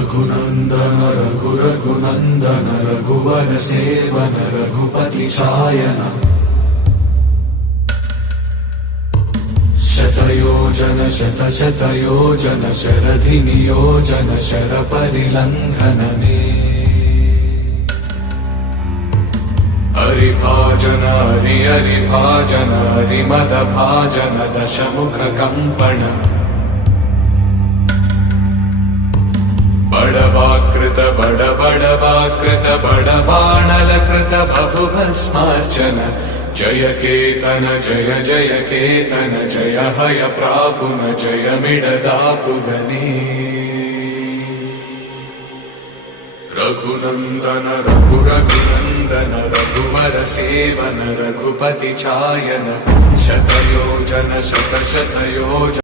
रघुनंदन रघुनंदन रघुवर seven Raghupati छायन शतयोजन शतशतयोजन शरधि नियोजन sir परिलंघन हरिभाजन हरिभाजन हरिमद भाजन दशमुख कंपन बड़वाकृत बड़वाकृत बड़बाणलकृत बहुभस्मार्चन जय केतन जय जय केतन जय हय प्रापुन जय मिडदापुगने रघुनंदन रघुनंदन रघुवर सेवन रघुपति छायन शतयोजन शतशतयोजन